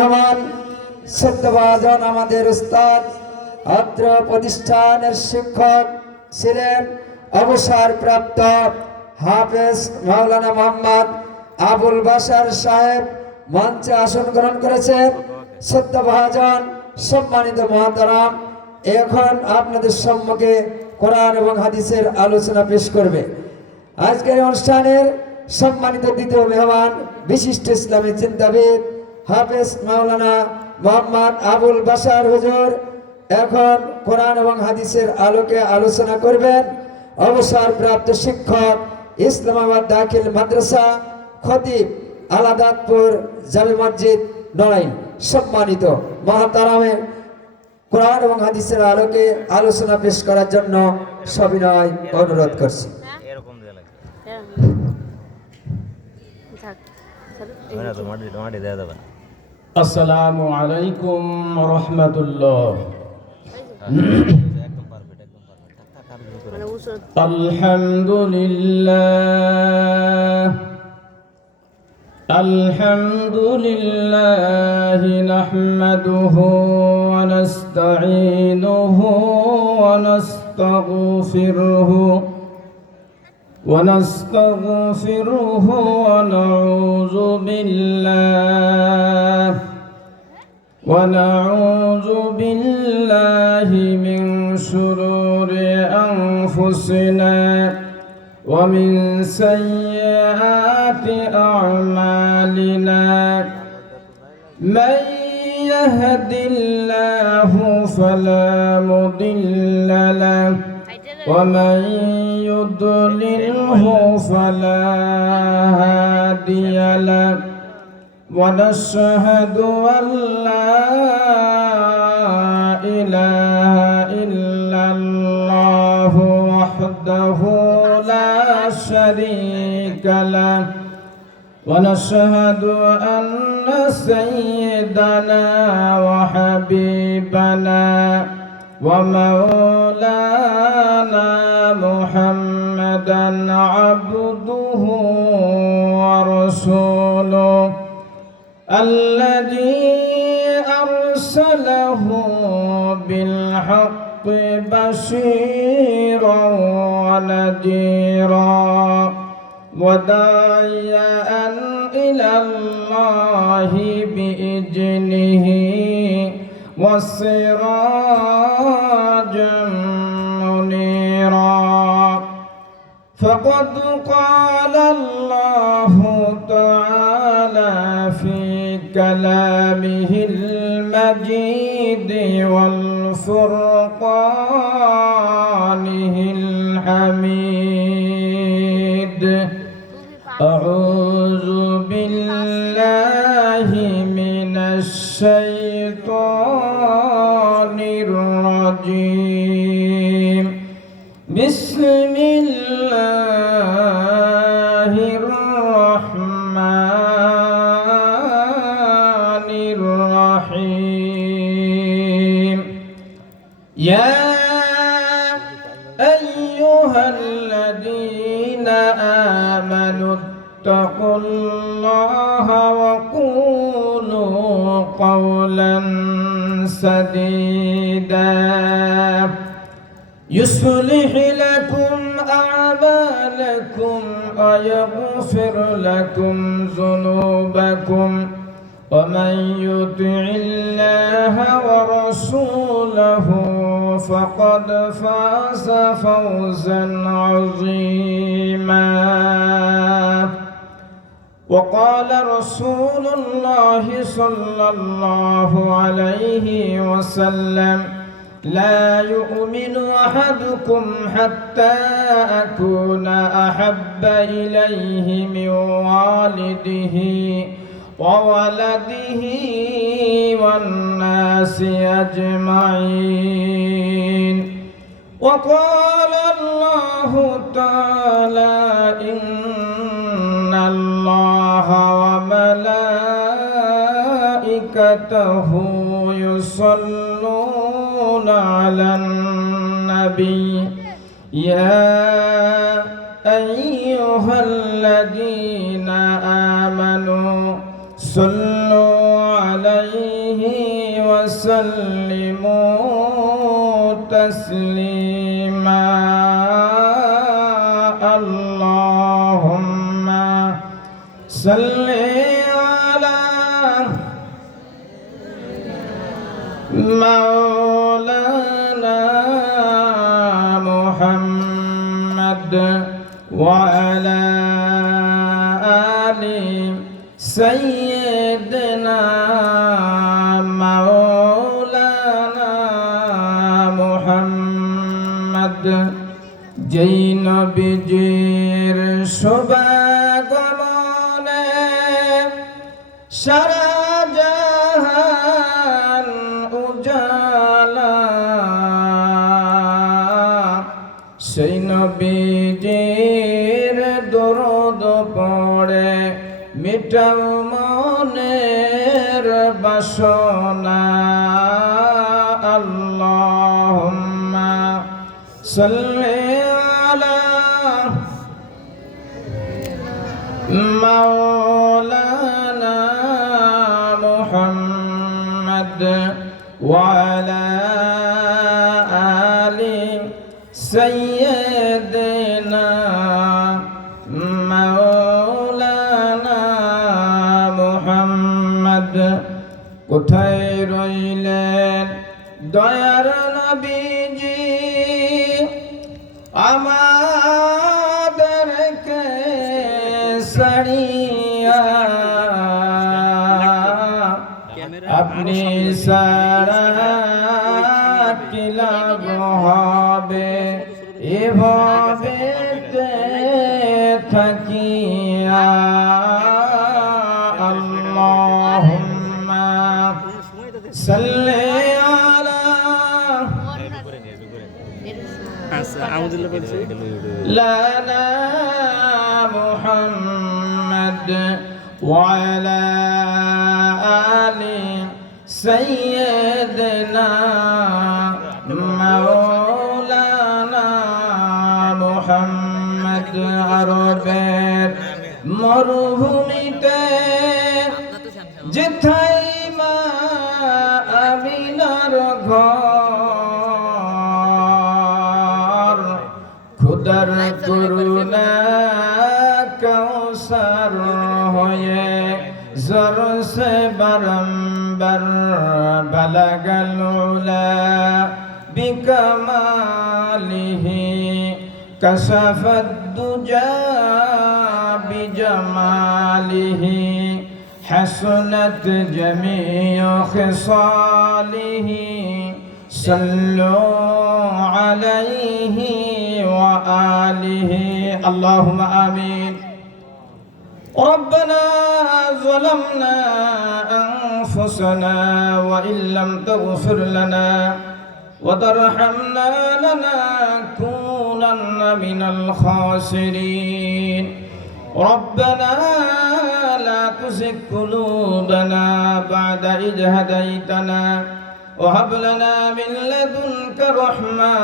রহমান সত্যবাজন আমাদের উস্তাদ অত্র প্রতিষ্ঠানের শিক্ষক ছিলেন অবসরপ্রাপ্ত হাফেজ মাওলানা মোহাম্মদ আবুল বাশার সাহেব মঞ্চে আসন গ্রহণ করেছেন। সত্যবাজন সম্মানিত মহতারাম এখন আপনাদের সম্মুখে কোরআন এবং হাদিসের আলোচনা পেশ করবে। আজকের অনুষ্ঠানের সম্মানিত দ্বিতীয় মেহমান বিশিষ্ট ইসলামী চিন্তাবিদ হাফেজ মাওলানা মোহাম্মদ আবুল বাশার হুজুর এখন কোরআন এবং হাদিসের আলোকে আলোচনা করবেন। অবসরপ্রাপ্ত শিক্ষক ইসলামাবাদ দাখিল মাদ্রাসা খতিব আলাদাতপুর জামে মসজিদ নড়াইল সম্মানিত মহতারামে কোরআন এবং হাদিসের আলোকে আলোচনা পেশ করার জন্য সবিনয় অনুরোধ করছি। আসসালামু আলাইকুম রহমতুল্লাহ। আলহামদুলিল্লাহ নাহমাদুহু ওয়া নাস্তাঈনুহু ওয়া নাস্তাগফিরুহু ونستغفره ونعوذ بالله من شرور أنفسنا ومن سيئات أعمالنا من يهد الله فلا مضل له ومن يضلله فلا هادي له ونشهد أن لا إله إلا الله وحده لا شريك له ونشهد أن سيدنا وحبيبنا ومولانا محمدا عبده ورسوله الذي أرسله بالحق بشيرا ونذيرا وداعيا إلى الله بإذنه وسراجا منيرا فقد قال الله تعالى في كلامه المجيد والفرقانه الحميد أعوذ بالله من الشيطان الرجيم بسم الله الرحمن الرحيم يا أيها الذين آمنوا اتقوا الله وقولوا قولا سديدا يصلح لكم أعمالكم ويغفر لكم ذنوبكم ومن يطع الله ورسوله فقد فاز فوزا عظيما. وقال رسول الله صلى الله عليه وسلم لا يؤمن أحدكم حتى أكون أحب إليه من والده وولده والناس أجمعين. وقال الله تعالى إن الله وملائكته يصلون على النبي يا أيها الذين آمنوا صلوا عليه عليه وسلموا تسليما اللهم صل على مولانا محمد وعلى آل سيدنا مولانا محمد যেই নবীজির শুভাগমনে সারা জাহান উজালা, সেই নবীজির দরুদ পড়ে মিটাও মনের বাসনা। আল্লাহুম্মা সাল্লি আলা মাওলানা মুহাম্মদ ওয়া আলা আলি সাইয়্যিদিনা মাওলানা মুহাম্মদ। কোথায় রইলেন দয়ার নবীজি, আমাদেরকে ছাড়িয়া, আপনি সারা কি লাভ হবে এভাবে থাকিয়া। আল্লাহুম্মা সাল্লি আলা লানা মুহাম্মদ ওয়া আলা আলি সাইয়্যিদিনা মাওলানা মুহাম্মদ। আরবের মরুভূমিতে যেথায় মা আমিনার ঘর, খুদার করুণা কৌসার হয়ে জর সে বারম্বার বালাগাল উলা বিকামালিহি কাশাফাদ দুজা বিজামালিহি حسنت جميع خصاله صلوا عليه وآله اللهم آمين. ربنا ظلمنا أنفسنا وإن لم تغفر لنا وترحمنا لنكونن من الخاسرين. ربنا لا تزغ قلوبنا بعد إذ هديتنا وهب لنا من لدنك رحمة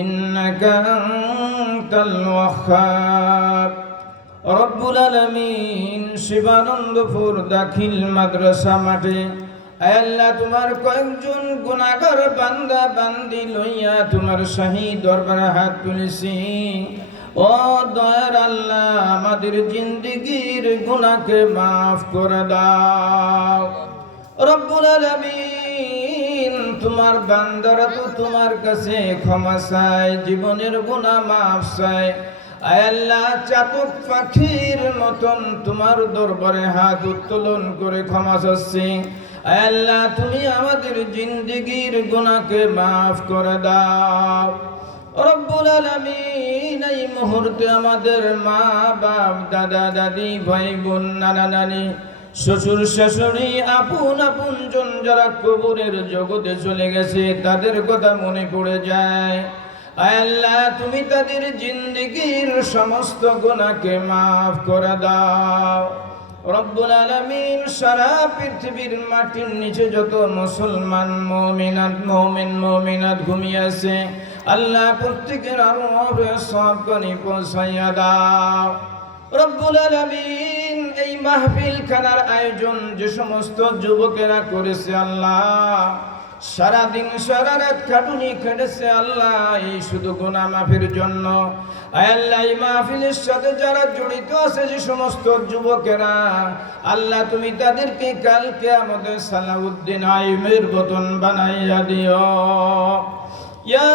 إنك أنت الوهاب. রব্বুল আলামিন শিবানন্দপুর দাখিল মাদ্রাসা মাঠে আল্লাহ তোমার কয়েকজন গুনাহগার বান্দা বান্দি লইয়া তোমার শাহী দরবারে হাত তুলেছি। ও দয়ার আল্লাহ, আমাদের জিন্দেগীর গুনাহকে মাফ করে দাও। রব্বুল আলামিন তোমার বান্দারা তো তোমার কাছে ক্ষমা চায়, জীবনের গুনাহ মাফ চায়। আয় আল্লাহ, চাতক পাখির মতন তোমার দরবারে হাত উত্তোলন করে ক্ষমা চাচ্ছি। আয় আল্লাহ, তুমি আমাদের জিন্দেগীর গুনাহকে মাফ করে দাও। রব্বুল আলামিন এই মুহূর্তে আমাদের মা বাপ দাদা দাদি ভাই বোন নানা নানি শ্বশুর শাশুড়ি আপন আপনজন যারা কবরের জগতে চলে গেছে তাদের কথা মনে পড়ে যায়। আয় আল্লাহ, তুমি তাদের জিন্দেগীর সমস্ত গুনাহকে মাফ করে দাও। রব্বুল আলামিন সারা পৃথিবীর মাটির নিচে যত মুসলমান মুমিন মুমিনাত ঘুমিয়ে আছে আল্লাহ প্রত্যেকের আরওয়াহে সওয়াবখানি পৌঁছাইয়া দাও। রব্বুল আলামিন এই মাহফিল খানার আয়োজন যে সমস্ত যুবকেরা করেছে আল্লাহ, সারাদিন সারা রাত খাটুনি খেটেছে আল্লাহ এই শুধু গুনাহ মাফির জন্য। আয় আল্লাহ, এই মাহফিলের সাথে যারা জড়িত আছে যে সমস্ত যুবকেরা, আল্লাহ তুমি তাদেরকে কাল কিয়ামতে সালাউদ্দিন আইমের মতন বানাইয়া দিও। ইয়া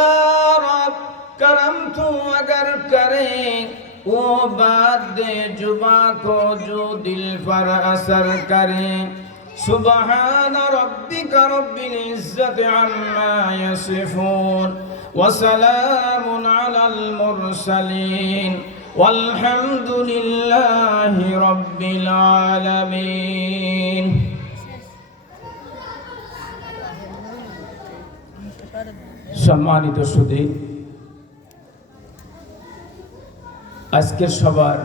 রব करम तू अगर करे वो बात दे जुबा को जो दिल पर असर करे। सुबहान रब्बिका रब्बिल इज्जति अम्मा यसिफून व सलामुन अलल मुरसलीन वल्हम्दुलिल्लाहि रब्बिल आलमीन। সম্মানিত সুধী, আজকের সবার